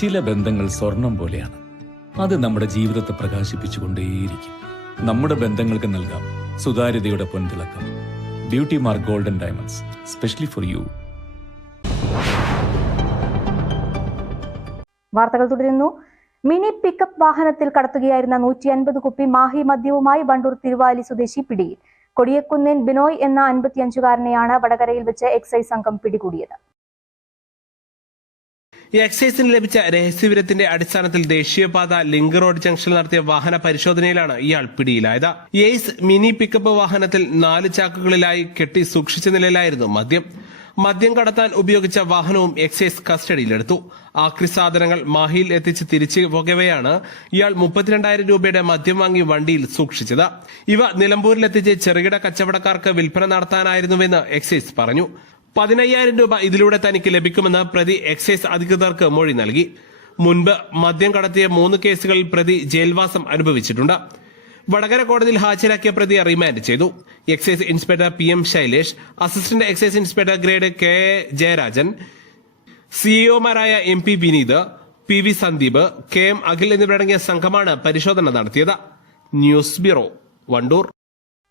ചില ബന്ധങ്ങൾ സ്വർണം പോലെയാണ്. അത് നമ്മുടെ ജീവിതത്തെ പ്രകാശിപ്പിച്ചുകൊണ്ടേയിരിക്കും. നമ്മുടെ ബന്ധങ്ങൾക്ക് നൽകാം സുതാര്യതയുടെ പൊൻതിളക്കം. Beauty Mark Golden Diamonds, specially for you. വാർത്തകൾ തുടരുന്നു. മിനി പിക്കപ്പ് വാഹനത്തിൽ കടത്തുകയായിരുന്ന 150 കുപ്പി മാഹി മദ്യവുമായി വണ്ടൂർ തിരുവാലി സ്വദേശി പിടിയിൽ. കൊടിയക്കുന്നേൻ ബിനോയ് എന്ന 55-കാരനെയാണ് വടകരയിൽ വെച്ച് എക്സൈസ് സംഘം പിടികൂടിയത്. എക്സൈസിന് ലഭിച്ച രഹസ്യവിവരത്തിന്റെ അടിസ്ഥാനത്തിൽ ദേശീയപാത ലിങ്ക് റോഡ് ജംഗ്ഷനിൽ നടത്തിയ വാഹന പരിശോധനയിലാണ് ഇയാൾ പിടിയിലായത്. എയ്സ് മിനി പിക്കപ്പ് വാഹനത്തിൽ 4 ചാക്കുകളിലായി കെട്ടി സൂക്ഷിച്ച നിലയിലായിരുന്നു മദ്യം കടത്താൻ ഉപയോഗിച്ച വാഹനവും എക്സൈസ് കസ്റ്റഡിയിലെടുത്തു. ആക്രി സാധനങ്ങൾ മാഹിയിൽ എത്തിച്ച് തിരിച്ചു പോകവെയാണ് ഇയാൾ 32,000 രൂപയുടെ മദ്യം വാങ്ങി വണ്ടിയിൽ സൂക്ഷിച്ചത്. ഇവ നിലമ്പൂരിലെത്തിച്ച് ചെറുകിട കച്ചവടക്കാർക്ക് വിൽപ്പന നടത്താനായിരുന്നുവെന്ന് എക്സൈസ് പറഞ്ഞു. 15,000 രൂപ ഇതിലൂടെ തനിക്ക് ലഭിക്കുമെന്ന് പ്രതി എക്സൈസ് അധികൃതർക്ക് മൊഴി നൽകി. മുൻപ് മദ്യം കടത്തിയ 3 കേസുകളിൽ പ്രതി ജയിൽവാസം അനുഭവിച്ചിട്ടുണ്ട്. വടകര കോടതിയിൽ ഹാജരാക്കിയ പ്രതിയെ റിമാൻഡ് ചെയ്തു. Excise inspector PM Shailesh, assistant excise inspector grade KA Jayarajan, സിഇഒമാരായ MP Vineeth, PV Sandeep, KM Akhil എന്നിവരടങ്ങിയ സംഘമാണ് പരിശോധന നടത്തിയത്. News bureau, Wandoor.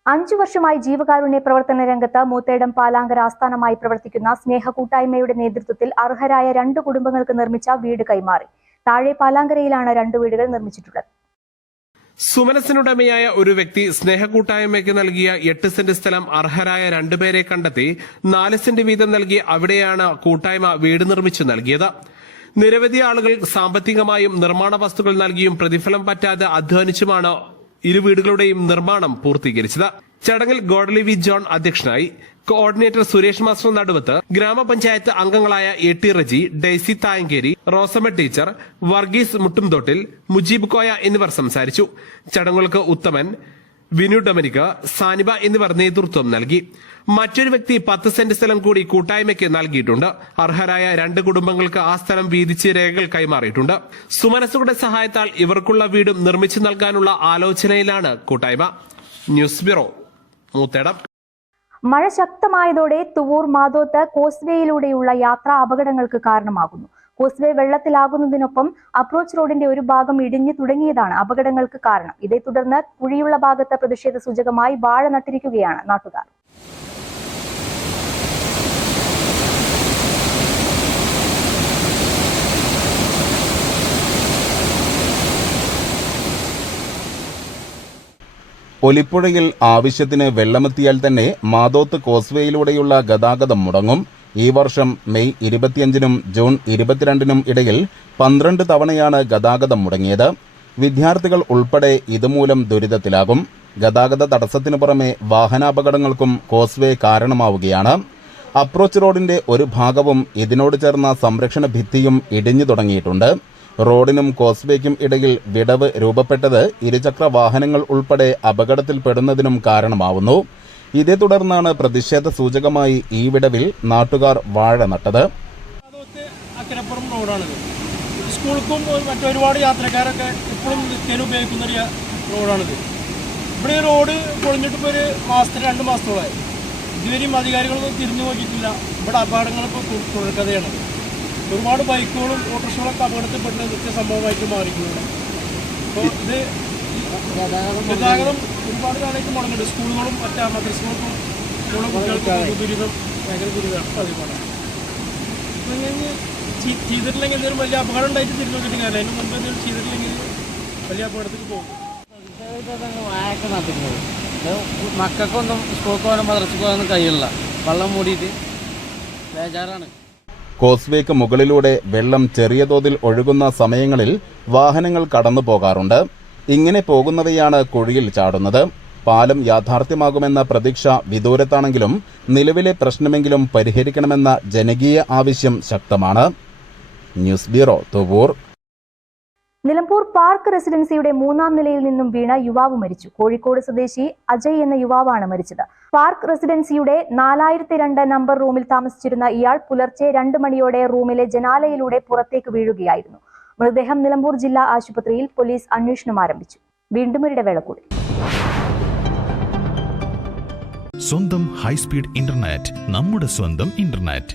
5 വർഷമായി ജീവകാരുണ്യ പ്രവർത്തന രംഗത്ത് മൂത്തേടം പാലാങ്കര ആസ്ഥാനമായി പ്രവർത്തിക്കുന്ന സ്നേഹ കൂട്ടായ്മയുടെ നേതൃത്വത്തിൽ അർഹരായ 2 കുടുംബങ്ങൾക്ക് നിർമ്മിച്ച വീട് കൈമാറി. താഴെ പാലാങ്കരയിലാണ് 2 വീടുകൾ നിർമ്മിച്ചിട്ടുള്ളത്. സുമനസിനുടമയായ ഒരു വ്യക്തി സ്നേഹക്കൂട്ടായ്മയ്ക്ക് നൽകിയ 8 സെന്റ് സ്ഥലം അർഹരായ 2 പേരെ കണ്ടെത്തി 4 സെന്റ് വീതം നൽകി അവിടെയാണ് കൂട്ടായ്മ വീട് നിർമ്മിച്ചു നൽകിയത്. നിരവധി ആളുകൾ സാമ്പത്തികമായും നിർമ്മാണ വസ്തുക്കൾ നൽകിയും പ്രതിഫലം പറ്റാതെ അധ്വാനിച്ചുമാണ് 2 വീടുകളുടെയും നിർമ്മാണം പൂർത്തീകരിച്ചത്. ചടങ്ങിൽ ഗോഡ്ലി വി ജോൺ അധ്യക്ഷനായി. കോർഡിനേറ്റർ സുരേഷ് മാസ്റ്റർ നടുവത്ത്, ഗ്രാമപഞ്ചായത്ത് അംഗങ്ങളായ AT Reji, Daisy Thayankery, Rosamma teacher, Varghese Muttumthottil, Mujeeb Koya എന്നിവർ സംസാരിച്ചു. ചടങ്ങുകൾക്ക് ഉത്തമൻ, വിനു ഡൊമിനിക, സാനിബ എന്നിവർ നേതൃത്വം നൽകി. മറ്റൊരു വ്യക്തി 10 സെന്റ് സ്ഥലം കൂടി കൂട്ടായ്മയ്ക്ക് നൽകിയിട്ടുണ്ട്. അർഹരായ 2 കുടുംബങ്ങൾക്ക് ആ സ്ഥലം വീതിച്ച് രേഖകൾ കൈമാറിയിട്ടുണ്ട്. സുമനസുകളുടെ സഹായത്താൽ ഇവർക്കുള്ള വീടും നിർമ്മിച്ചു നൽകാനുള്ള ആലോചനയിലാണ് കൂട്ടായ്മ. News bureau, Moothedam. മഴ ശക്തമായതോടെ തുവൂർ മാതോത്ത് കോസ്വേയിലൂടെയുള്ള യാത്ര അപകടങ്ങൾക്ക് കാരണമാകുന്നു. കോസ്വേ വെള്ളത്തിലാകുന്നതിനൊപ്പം അപ്രോച്ച് റോഡിന്റെ ഒരു ഭാഗം ഇടിഞ്ഞു തുടങ്ങിയതാണ് അപകടങ്ങൾക്ക് കാരണം. ഇതേ തുടർന്ന് കുഴിയുള്ള ഭാഗത്ത് പ്രതിഷേധ സൂചകമായി വാഴ നട്ടിരിക്കുകയാണ് നാട്ടുകാർ. ഒലിപ്പുഴയിൽ ആവശ്യത്തിന് വെള്ളമെത്തിയാൽ തന്നെ മാതോത്ത് കോസ്വേയിലൂടെയുള്ള ഗതാഗതം മുടങ്ങും. ഈ വർഷം മെയ് 25-നും ജൂൺ 22-നും ഇടയിൽ 12 തവണയാണ് ഗതാഗതം മുടങ്ങിയത്. വിദ്യാർത്ഥികൾ ഉൾപ്പെടെ ഇതുമൂലം ദുരിതത്തിലാകും. ഗതാഗത തടസ്സത്തിനു പുറമെ വാഹനാപകടങ്ങൾക്കും കോസ്വേ കാരണമാവുകയാണ്. അപ്രോച്ച് റോഡിന്റെ ഒരു ഭാഗവും ഇതിനോട് ചേർന്ന സംരക്ഷണ ഭിത്തിയും ഇടിഞ്ഞു തുടങ്ങിയിട്ടുണ്ട്. റോഡിനും കോസ്വേക്കും ഇടയിൽ വിടവ് രൂപപ്പെട്ടത് ഇരുചക്ര വാഹനങ്ങൾ ഉൾപ്പെടെ അപകടത്തിൽപ്പെടുന്നതിനും കാരണമാവുന്നു. ഇതേ തുടർന്നാണ് പ്രതിഷേധ സൂചകമായി ഈ വിടവിൽ നാട്ടുകാർ വാഴ നട്ടത്. അക്കരപ്പുറം റോഡാണിത്. സ്കൂൾക്കും മറ്റൊരുപാട് യാത്രക്കാരൊക്കെ ഇപ്പോഴും നിത്യേന ഉപയോഗിക്കുന്ന ഒരു റോഡാണിത്. ഇവിടെ ഈ റോഡ് പൊളിഞ്ഞിട്ടിപ്പോൾ ഒരു 2 മാസത്തോളമായി. ഇതുവരെയും അധികാരികളൊന്നും തിരിഞ്ഞു നോക്കിയിട്ടില്ല. ഇവിടെ അപകടങ്ങളിപ്പോൾ തുടർക്കഥയാണ്. ഒരുപാട് ബൈക്കുകളും ഓട്ടോറിക്ഷകളൊക്കെ അപകടത്തിൽപ്പെട്ട നിത്യ സംഭവമായിട്ട് മാറിയിട്ടുണ്ട്. അപ്പോൾ ഇത് ഗതാഗതം ഒരുപാട് കാലമായിട്ട് മുടങ്ങുന്നുണ്ട്. സ്കൂളുകളും മറ്റേ മദ്രസകൾക്കും സ്കൂളും കുട്ടികൾക്കും ദുരിതം ഭയങ്കര ദുരിതമാണ് പതിവാണ്. അപ്പോൾ ഇങ്ങനെ ചെയ്തിട്ടില്ലെങ്കിൽ എന്തെങ്കിലും വലിയ അപകടം ഉണ്ടായിട്ട് തിരിഞ്ഞു നോക്കിയിട്ട് കാര്യമില്ല. അതിന് മുൻപ് എന്തെങ്കിലും ചെയ്തിട്ടില്ലെങ്കിൽ വലിയ അപകടത്തിൽ പോകും. വാഴയൊക്കെ നട്ടിരുന്നത് മക്കൾക്കൊന്നും സ്കൂൾക്ക് പോകാനും മദ്രസക്ക് പോകാനൊന്നും കഴിയില്ല. വെള്ളം മൂടിയിട്ട് ബേജാറാണ്. കോസ്വേക്ക് മുകളിലൂടെ വെള്ളം ചെറിയ തോതിൽ ഒഴുകുന്ന സമയങ്ങളിൽ വാഹനങ്ങൾ കടന്നു പോകാറുണ്ട്. ഇങ്ങനെ പോകുന്നവയാണ് കുഴിയിൽ ചാടുന്നത്. പാലം യാഥാർത്ഥ്യമാകുമെന്ന പ്രതീക്ഷ വിദൂരത്താണെങ്കിലും നിലവിലെ പ്രശ്നമെങ്കിലും പരിഹരിക്കണമെന്ന ജനകീയ ആവശ്യം ശക്തമാണ്. News bureau, Thuvvur. Nilambur Park റെസിഡൻസിയുടെ 3ാം നിലയിൽ നിന്നും വീണ യുവാവ് മരിച്ചു. കോഴിക്കോട് സ്വദേശി അജയ് എന്ന യുവാവാണ് മരിച്ചത്. പാർക്ക് റെസിഡൻസിയുടെ 4002 നമ്പർ റൂമിൽ താമസിച്ചിരുന്ന ഇയാൾ പുലർച്ചെ 2 മണിയോടെ റൂമിലെ ജനാലയിലൂടെ പുറത്തേക്ക് വീഴുകയായിരുന്നു. മൃതദേഹം നിലമ്പൂർ ജില്ലാ ആശുപത്രിയിൽ പോലീസ് അന്വേഷണം ആരംഭിച്ചു. വീണ്ടും ഒരിടവേള കൂടി. സ്വന്തം ഹൈസ്പീഡ് ഇന്റർനെറ്റ്, നമ്മുടെ സ്വന്തം ഇന്റർനെറ്റ്.